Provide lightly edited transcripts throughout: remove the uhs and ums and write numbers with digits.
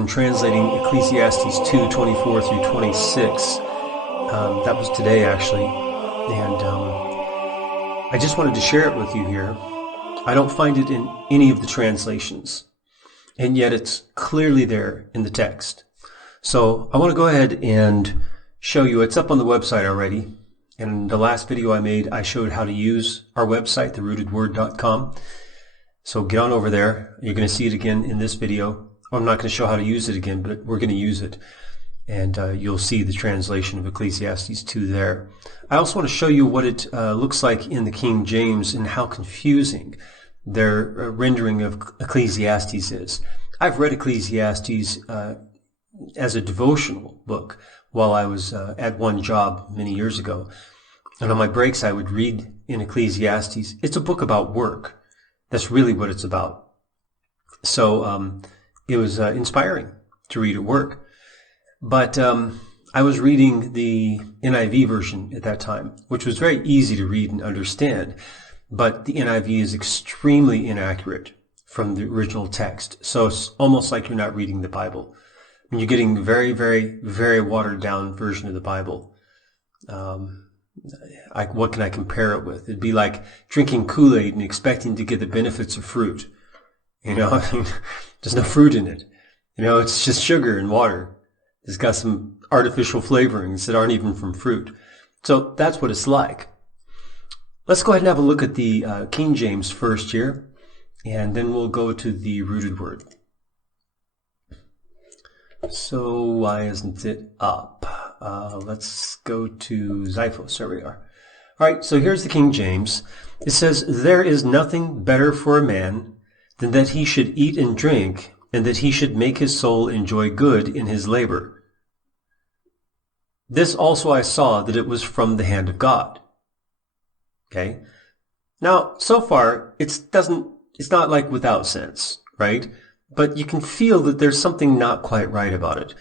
in translating Ecclesiastes 2:24 through 26. That was today, actually. And I just wanted to share it with you here. I don't find it in any of the translations, and yet it's clearly there in the text. So I want to go ahead and show you. It's up on the website already. In the last video I made, I showed how to use our website, therootedword.com. So get on over there. You're going to see it again in this video. I'm not going to show how to use it again, but we're going to use it. And you'll see the translation of Ecclesiastes 2 there. I also want to show you what it looks like in the King James and how confusing their rendering of Ecclesiastes is. I've read Ecclesiastes as a devotional book while I was at one job many years ago. And on my breaks, I would read in Ecclesiastes. It's a book about work. That's really what it's about. So it was inspiring to read at work. But I was reading the NIV version at that time, which was very easy to read and understand. But the NIV is extremely inaccurate from the original text. So it's almost like you're not reading the Bible. I mean, you're getting a very, very, very watered down version of the Bible. What can I compare it with? It'd be like drinking Kool-Aid and expecting to get the benefits of fruit. You know, I mean, there's no fruit in it. You know, it's just sugar and water. It's got some artificial flavorings that aren't even from fruit. So that's what it's like. Let's go ahead and have a look at the King James first here, and then we'll go to the rooted word. So why isn't it up? Let's go to Xiphos. There we are. All right, so here's the King James. It says, "There is nothing better for a man than that he should eat and drink, and that he should make his soul enjoy good in his labor. This also I saw that it was from the hand of God." Okay. Now, so far, it's not like without sense, right? But you can feel that there's something not quite right about it.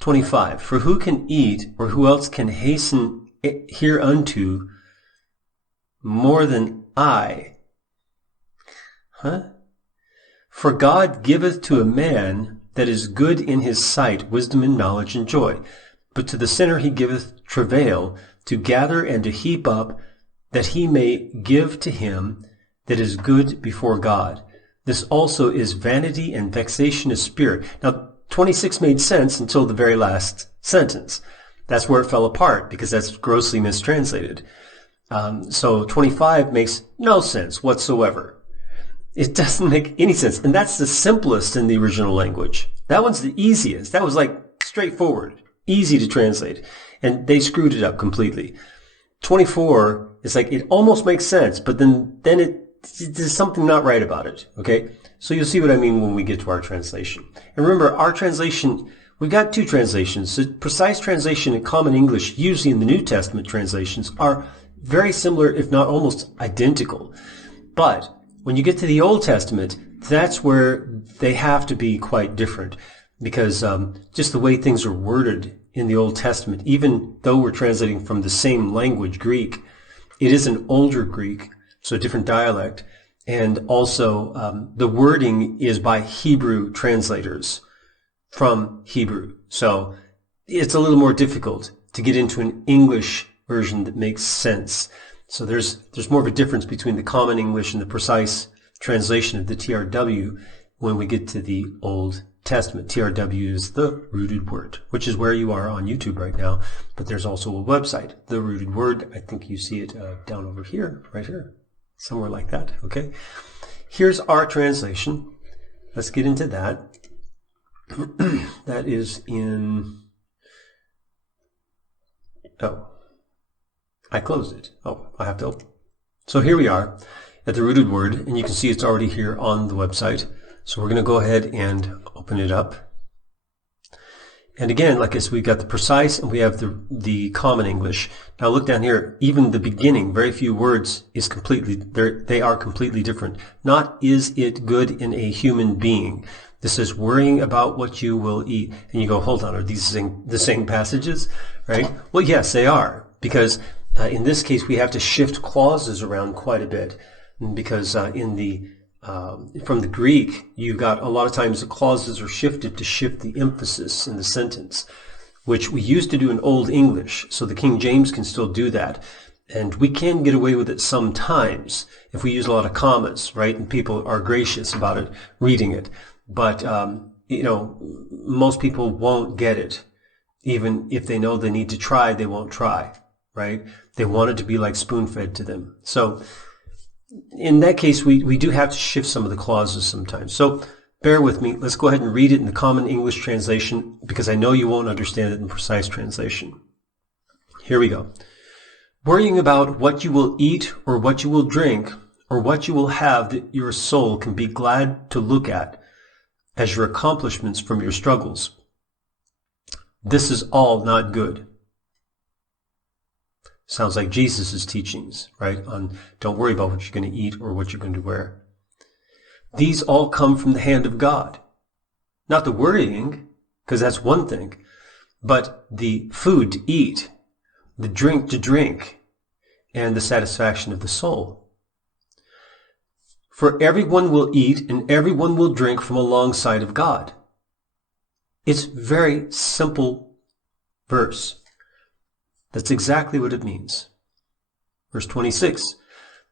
25, "For who can eat, or who else can hasten hereunto more than I?" "For God giveth to a man that is good in his sight wisdom and knowledge and joy. But to the sinner he giveth travail to gather and to heap up, that he may give to him that is good before God. This also is vanity and vexation of spirit." Now, 26 made sense until the very last sentence. That's where it fell apart, because that's grossly mistranslated. So 25 makes no sense whatsoever. It doesn't make any sense. And that's the simplest in the original language. That one's the easiest. That was like straightforward, easy to translate. And they screwed it up completely. 24 is like, it almost makes sense, but then there's something not right about it. Okay? So you'll see what I mean when we get to our translation. And remember, our translation, we've got two translations. The precise translation and common English, usually in the New Testament translations, are very similar, if not almost identical. But when you get to the Old Testament, that's where they have to be quite different, because just the way things are worded in the Old Testament, even though we're translating from the same language, Greek, it is an older Greek, so a different dialect, and also the wording is by Hebrew translators from Hebrew. So it's a little more difficult to get into an English version that makes sense. So there's more of a difference between the common English and the precise translation of the TRW when we get to the Old Testament. TRW is the rooted word, which is where you are on YouTube right now. But there's also a website, the rooted word. I think you see it down over here, right here, somewhere like that. Okay. Here's our translation. Let's get into that. That is in, I closed it. I have to open. So here we are at the rooted word, and you can see it's already here on the website. So we're going to go ahead and open it up. And again, like I said, we've got the precise and we have the common English. Now look down here, even the beginning, very few words is they are completely different. Not is it good in a human being. This is worrying about what you will eat. And you go, hold on, are these the same passages? Right? Well, yes, they are. Because in this case, we have to shift clauses around quite a bit. Because in the from the Greek, you've got a lot of times the clauses are shifted to shift the emphasis in the sentence, which we used to do in Old English. So the King James can still do that. And we can get away with it sometimes if we use a lot of commas, right? And people are gracious about it, reading it. But, most people won't get it. Even if they know they need to try, they won't try, right? They want it to be like spoon-fed to them. So in that case, we do have to shift some of the clauses sometimes. So bear with me. Let's go ahead and read it in the Common English Translation, because I know you won't understand it in precise translation. Here we go. Worrying about what you will eat or what you will drink or what you will have that your soul can be glad to look at as your accomplishments from your struggles. This is all not good. Sounds like Jesus' teachings, right? On don't worry about what you're going to eat or what you're going to wear. These all come from the hand of God. Not the worrying, because that's one thing, but the food to eat, the drink to drink, and the satisfaction of the soul. For everyone will eat and everyone will drink from alongside of God. It's very simple verse. That's exactly what it means. Verse 26.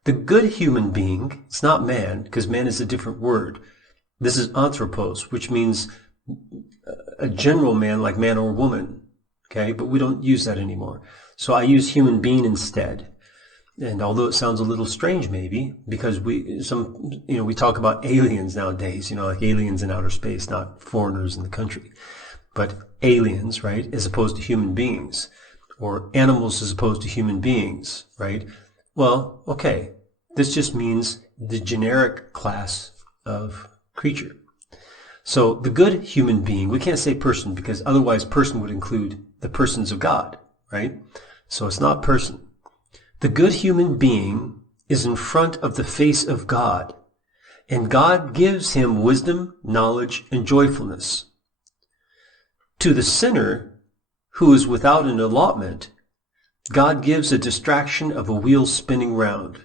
The good human being, it's not man, because man is a different word. This is anthropos, which means a general man, like man or woman. Okay, but we don't use that anymore. So I use human being instead. And although it sounds a little strange, maybe, because we talk about aliens nowadays, like aliens in outer space, not foreigners in the country, but aliens, right, as opposed to human beings, or animals as opposed to human beings, right? Well, okay, this just means the generic class of creature. So the good human being, we can't say person because otherwise person would include the persons of God, right? So it's not person. The good human being is in front of the face of God, and God gives him wisdom, knowledge, and joyfulness. To the sinner, who is without an allotment, God gives a distraction of a wheel spinning around.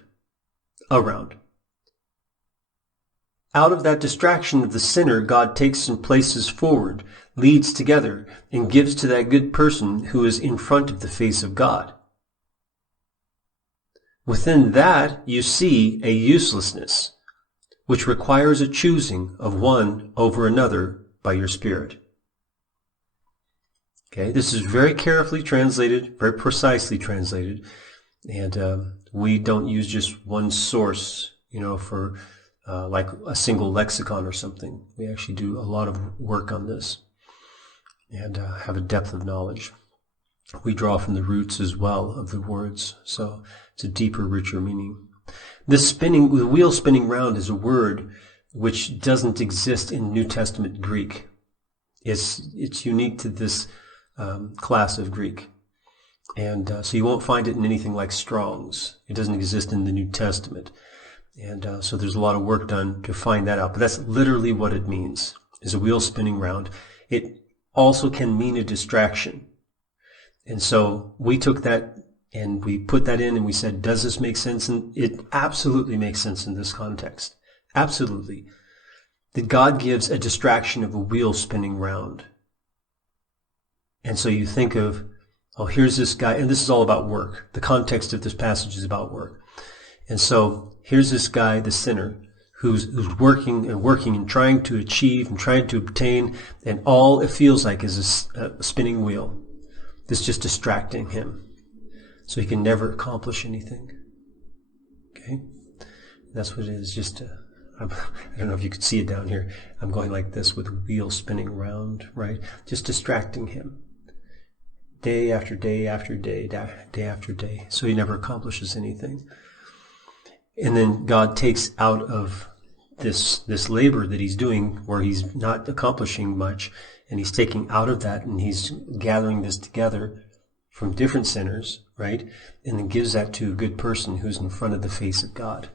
Out of that distraction of the sinner, God takes and places forward, leads together, and gives to that good person who is in front of the face of God. Within that, you see a uselessness, which requires a choosing of one over another by your Spirit. Okay, this is very carefully translated, very precisely translated, and we don't use just one source, for like a single lexicon or something. We actually do a lot of work on this and have a depth of knowledge. We draw from the roots as well of the words, so it's a deeper, richer meaning. The wheel spinning round is a word which doesn't exist in New Testament Greek. It's unique to this class of Greek. And so you won't find it in anything like Strong's. It doesn't exist in the New Testament. And so there's a lot of work done to find that out. But that's literally what it means, is a wheel spinning round. It also can mean a distraction. And so we took that and we put that in and we said, does this make sense? And it absolutely makes sense in this context. Absolutely. That God gives a distraction of a wheel spinning round. And so you think of, here's this guy, and this is all about work. The context of this passage is about work. And so here's this guy, the sinner, who's working and trying to achieve and trying to obtain, and all it feels like is a spinning wheel. That's just distracting him. So he can never accomplish anything. Okay? That's what it is. I don't know if you could see it down here. I'm going like this with a wheel spinning around, right? Just distracting him. Day after day after day, day after day. So he never accomplishes anything. And then God takes out of this labor that he's doing where he's not accomplishing much, and he's taking out of that and he's gathering this together from different sinners, right? And then gives that to a good person who's in front of the face of God.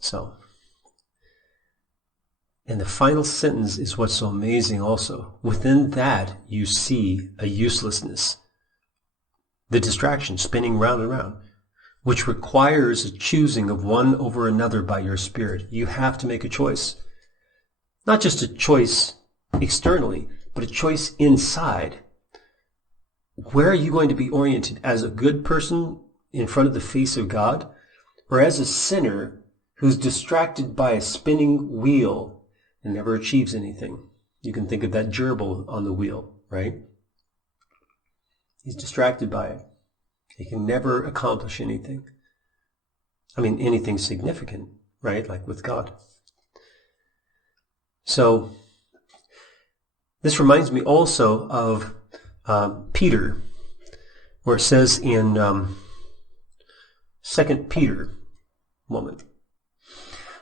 So, and the final sentence is what's so amazing also. Within that, you see a uselessness. The distraction spinning round and round. which requires a choosing of one over another by your Spirit. You have to make a choice. Not just a choice externally, but a choice inside. Where are you going to be oriented? As a good person in front of the face of God, or as a sinner who's distracted by a spinning wheel and never achieves anything? You can think of that gerbil on the wheel, right? He's distracted by it. He can never accomplish anything. I mean, anything significant, right? Like with God. So, this reminds me also of Peter, where it says in 2 Peter, moment.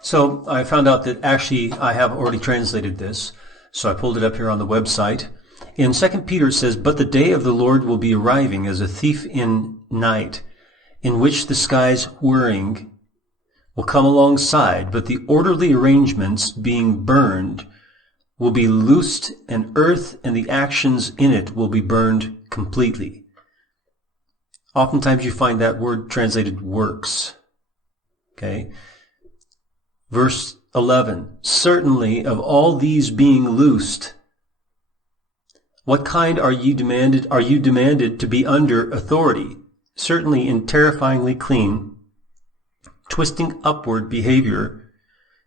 So I found out that actually I have already translated this, so I pulled it up here on the website. In 2 Peter it says, "But the day of the Lord will be arriving as a thief in night, in which the sky's whirring will come alongside, but the orderly arrangements being burned will be loosed, and earth and the actions in it will be burned completely." Oftentimes you find that word translated works. Okay. Verse 11, "Certainly of all these being loosed, what kind are you demanded to be under authority? Certainly in terrifyingly clean, twisting upward behavior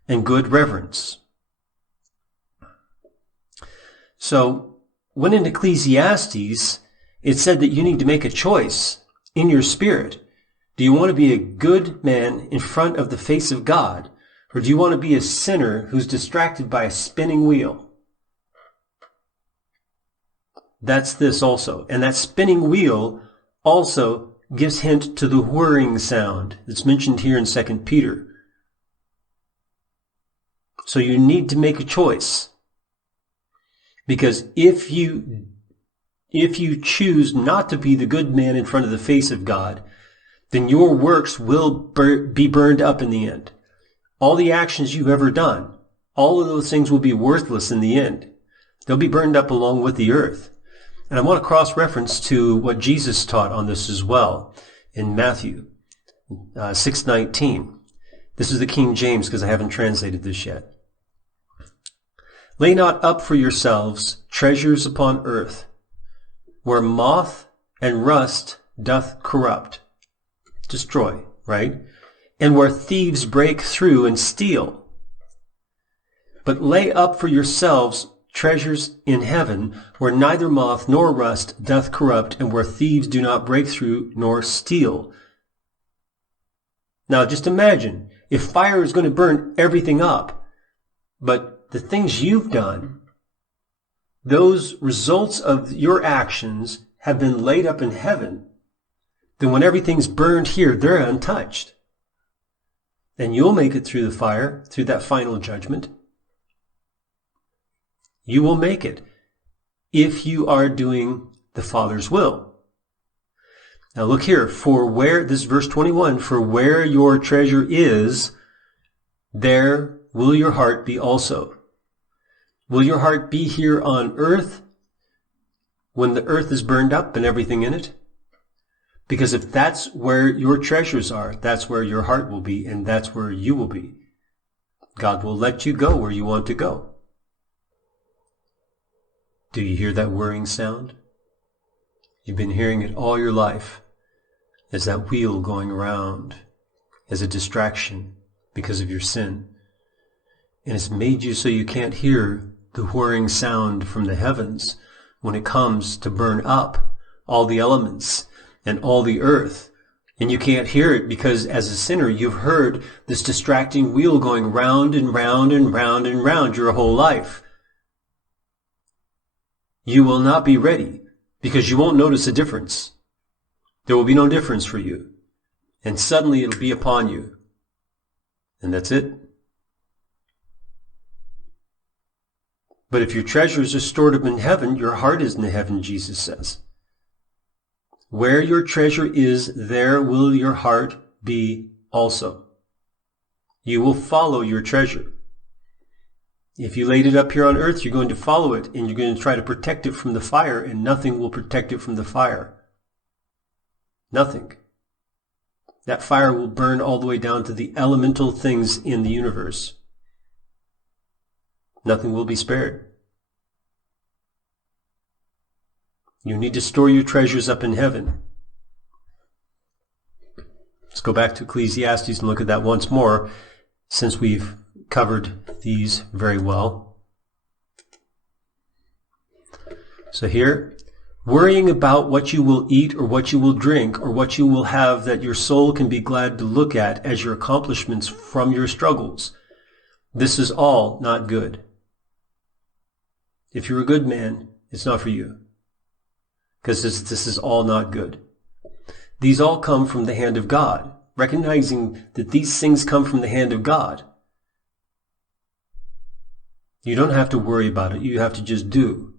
and good reverence." So, when in Ecclesiastes, it said that you need to make a choice in your spirit. Do you want to be a good man in front of the face of God? Or do you want to be a sinner who's distracted by a spinning wheel? That's this also. And that spinning wheel also gives hint to the whirring sound that's mentioned here in 2 Peter. So you need to make a choice. Because if you choose not to be the good man in front of the face of God, then your works will be burned up in the end. All the actions you've ever done, all of those things will be worthless in the end. They'll be burned up along with the earth. And I want to cross-reference to what Jesus taught on this as well in Matthew 6:19. This is the King James because I haven't translated this yet. "Lay not up for yourselves treasures upon earth, where moth and rust doth corrupt," destroy, right? "And where thieves break through and steal. But lay up for yourselves treasures in heaven, where neither moth nor rust doth corrupt, and where thieves do not break through nor steal." Now just imagine, if fire is going to burn everything up, but the things you've done, those results of your actions have been laid up in heaven, then when everything's burned here, they're untouched. And you'll make it through the fire, through that final judgment. You will make it if you are doing the Father's will. Now look here, this is verse 21, "For where your treasure is, there will your heart be also." Will your heart be here on earth when the earth is burned up and everything in it? Because if that's where your treasures are, that's where your heart will be, and that's where you will be. God will let you go where you want to go. Do you hear that whirring sound? You've been hearing it all your life as that wheel going around, as a distraction because of your sin. And it's made you so you can't hear the whirring sound from the heavens when it comes to burn up all the elements and all the earth. And you can't hear it because as a sinner, you've heard this distracting wheel going round and round and round and round your whole life. You will not be ready because you won't notice a difference. There will be no difference for you. And suddenly it'll be upon you. And that's it. But if your treasures are stored up in heaven, your heart is in heaven, Jesus says. Where your treasure is, there will your heart be also. You will follow your treasure. If you laid it up here on earth, you're going to follow it, and you're going to try to protect it from the fire, and nothing will protect it from the fire. Nothing. That fire will burn all the way down to the elemental things in the universe. Nothing will be spared. You need to store your treasures up in heaven. Let's go back to Ecclesiastes and look at that once more, since we've covered these very well. So here, worrying about what you will eat or what you will drink or what you will have that your soul can be glad to look at as your accomplishments from your struggles. This is all not good. If you're a good man, it's not for you. Because this is all not good. These all come from the hand of God. Recognizing that these things come from the hand of God. You don't have to worry about it. You have to just do.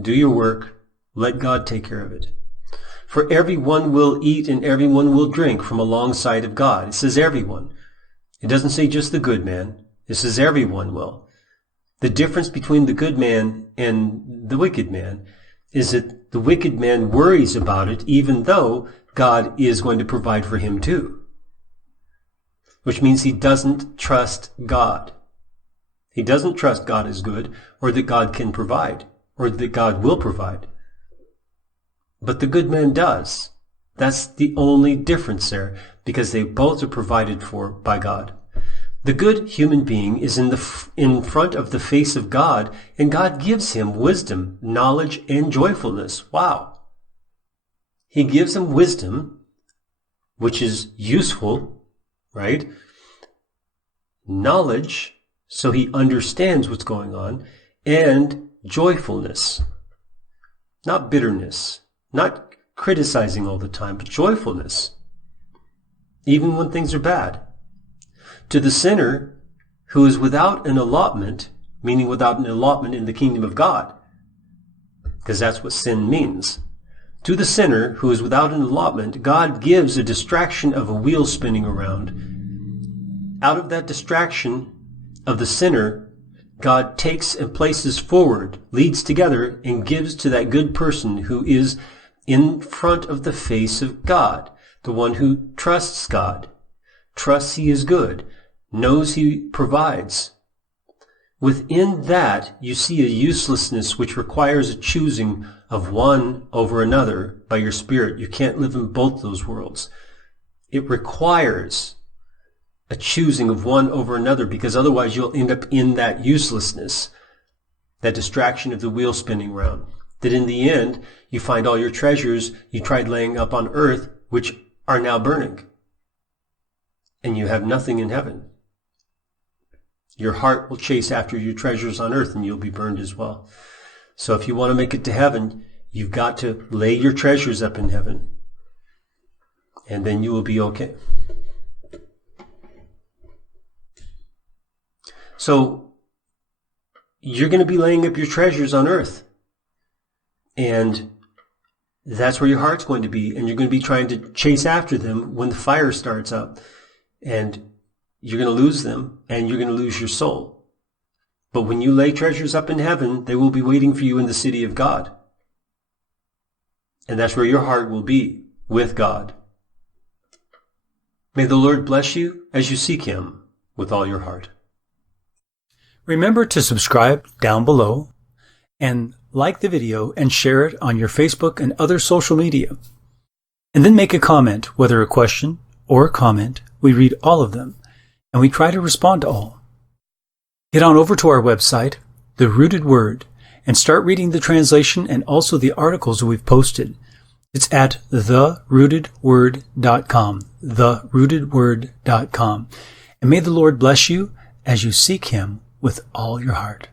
Do your work. Let God take care of it. For everyone will eat and everyone will drink from alongside of God. It says everyone. It doesn't say just the good man. It says everyone will. The difference between the good man and the wicked man is that the wicked man worries about it even though God is going to provide for him too. Which means he doesn't trust God. He doesn't trust God is good or that God can provide or that God will provide. But the good man does. That's the only difference there because they both are provided for by God. The good human being is in front of the face of God, and God gives him wisdom, knowledge, and joyfulness. Wow. He gives him wisdom, which is useful, right? Knowledge, so he understands what's going on, and joyfulness. Not bitterness, not criticizing all the time, but joyfulness, even when things are bad. To the sinner who is without an allotment, meaning without an allotment in the kingdom of God, because that's what sin means. To the sinner who is without an allotment, God gives a distraction of a wheel spinning around. Out of that distraction of the sinner, God takes and places forward, leads together, and gives to that good person who is in front of the face of God, the one who trusts God, trusts he is good, knows he provides. Within that, you see a uselessness which requires a choosing of one over another by your spirit. You can't live in both those worlds. It requires a choosing of one over another because otherwise you'll end up in that uselessness, that distraction of the wheel spinning round. That in the end, you find all your treasures you tried laying up on earth, which are now burning. And you have nothing in heaven. Your heart will chase after your treasures on earth and you'll be burned as well. So if you want to make it to heaven, you've got to lay your treasures up in heaven. And then you will be okay. So you're going to be laying up your treasures on earth. And that's where your heart's going to be. And you're going to be trying to chase after them when the fire starts up. And you're going to lose them, and you're going to lose your soul. But when you lay treasures up in heaven, they will be waiting for you in the city of God. And that's where your heart will be, with God. May the Lord bless you as you seek him with all your heart. Remember to subscribe down below, and like the video and share it on your Facebook and other social media. And then make a comment, whether a question or a comment. We read all of them. And we try to respond to all. Get on over to our website, The Rooted Word, and start reading the translation and also the articles we've posted. It's at therootedword.com, therootedword.com. And may the Lord bless you as you seek him with all your heart.